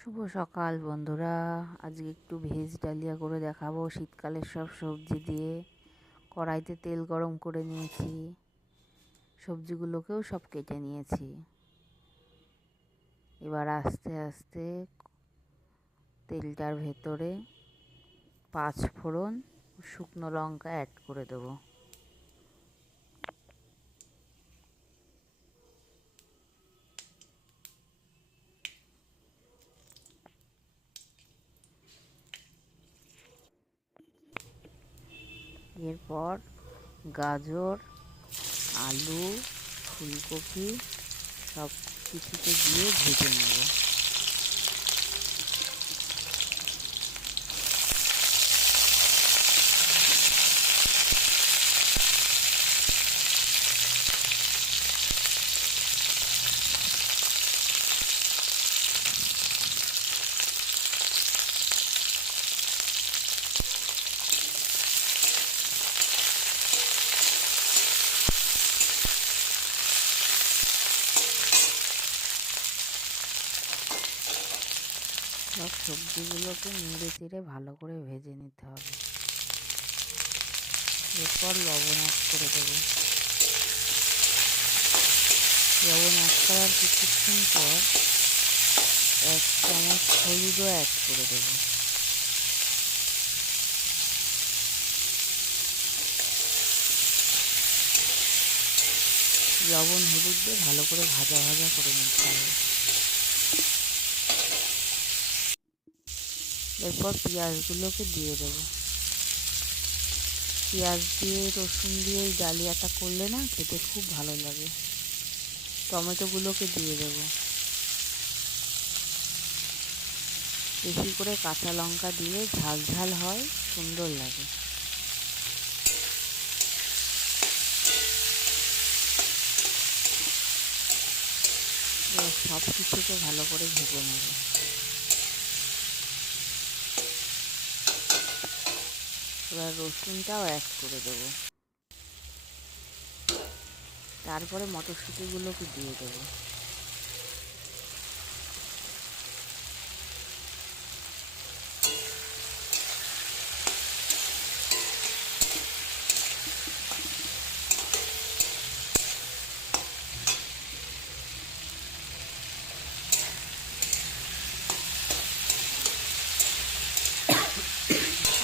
শুভ সকাল বন্ধুরা। আজকে একটু ভেজ ডালিয়া করে দেখাবো। শীতকালের সব সবজি দিয়ে কড়াইতে তেল গরম করে নিয়েছি, সবজিগুলোকেও সব কেটে নিয়েছি। এবার আস্তে আস্তে তেলটার ভেতরে 5 ফোড়ন, শুকনো লঙ্কা অ্যাড করে দেবো। এরপর গাজর, আলু, ফুলকপি সব কিছুকে দিয়ে ভেজে নেব। সব সবজিগুলোকে নেড়ে চেড়ে ভালো করে ভেজে নিতে হবে। এরপর লবণ অ্যাড করে দেবো। লবণ অ্যাড করার কিছুক্ষণ পর 1 চামচ হলুদও অ্যাড করে দেবো। লবণ হলুদ দিয়ে ভালো করে ভাজা ভাজা করে নিতে হবে। এরপর পেঁয়াজগুলোকে দিয়ে দেবো। পেঁয়াজ দিয়ে রসুন দিয়ে এই ডালিয়াটা করলে না খেতে খুব ভালো লাগে। টমেটোগুলোকে দিয়ে দেবো। বেশি করে কাঁচা লঙ্কা দিলে ঝাল ঝাল হয়, সুন্দর লাগে। এবার সব কিছুকে ভালো করে ভেজে নেব। এবার রসুনটাও অ্যাড করে দেবো। তারপরে মটরশুঁটিগুলোকে দিয়ে দেবো।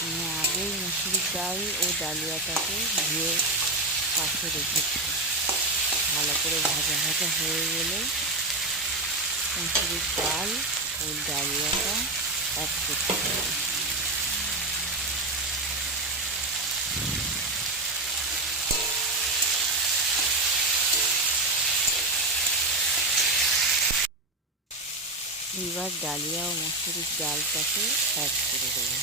আমি আগেই মুসুরির ডাল ও ডালিয়াটাকে ধুয়ে পাশে রেখেছি। ভালো করে ভাজা ভাজা হয়ে গেলে মুসুরির ডাল ও ডালিয়াটা অ্যাড করতে হবে। এবার ডালিয়া ও মুসুরির ডালটাকে অ্যাড করে দেবো।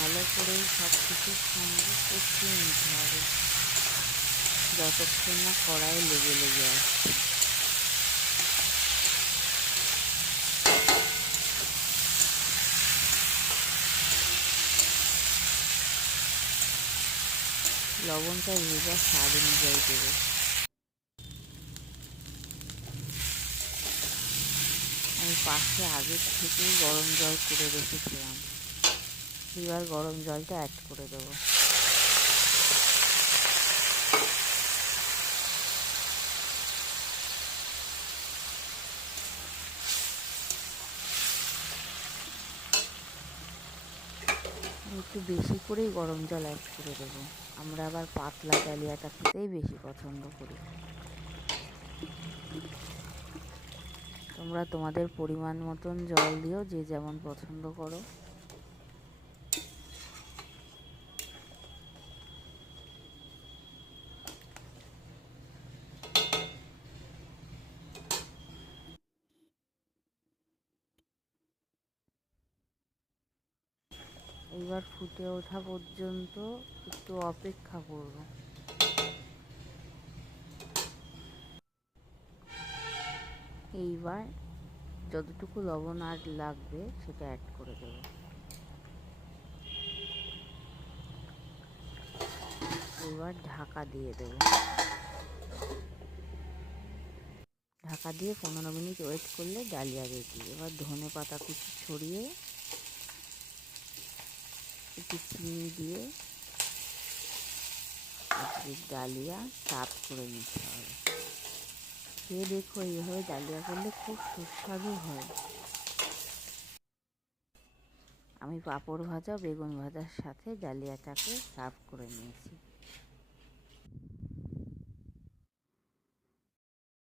ভালো করে সব কিছুর সঙ্গে কষিয়ে নিতে হবে যতক্ষণ না কড়াইয়ে লেগে লেগে আসছে। লবণটা এবার স্বাদ অনুযায়ী দেবো। আমি পাশে আগের থেকেই গরম জল করে রেখেছিলাম। এবার গরম জলটা অ্যাড করে দেবো। একটু বেশি করেই গরম জল অ্যাড করে দেবো। আমরা আবার পাতলা ডালিয়াটা খেতেই বেশি পছন্দ করি। তোমরা তোমাদের পরিমাণ মতন জল দিও, যে যেমন পছন্দ করো। এইবার ফুটে ওঠা পর্যন্ত একটু অপেক্ষা করব। এইবার যতটুকু লবণ আর লাগবে সেটা অ্যাড করে দেব। এবার ঢাকা দিয়ে দেব। ঢাকা দিয়ে 15 মিনিট ওয়েট করলে ডালিয়া রেডি। এবার ধনে পাতা কুচি ছড়িয়ে একটু চিনি দিয়ে ডালিয়া সার্ভ করে নিতে হবে। খেয়ে দেখো, এইভাবে ডালিয়া করলে খুব সুস্বাদু হয়। আমি পাঁপড় ভাজা বেগুন ভাজার সাথে ডালিয়াটাকে সার্ভ করে নিয়েছি।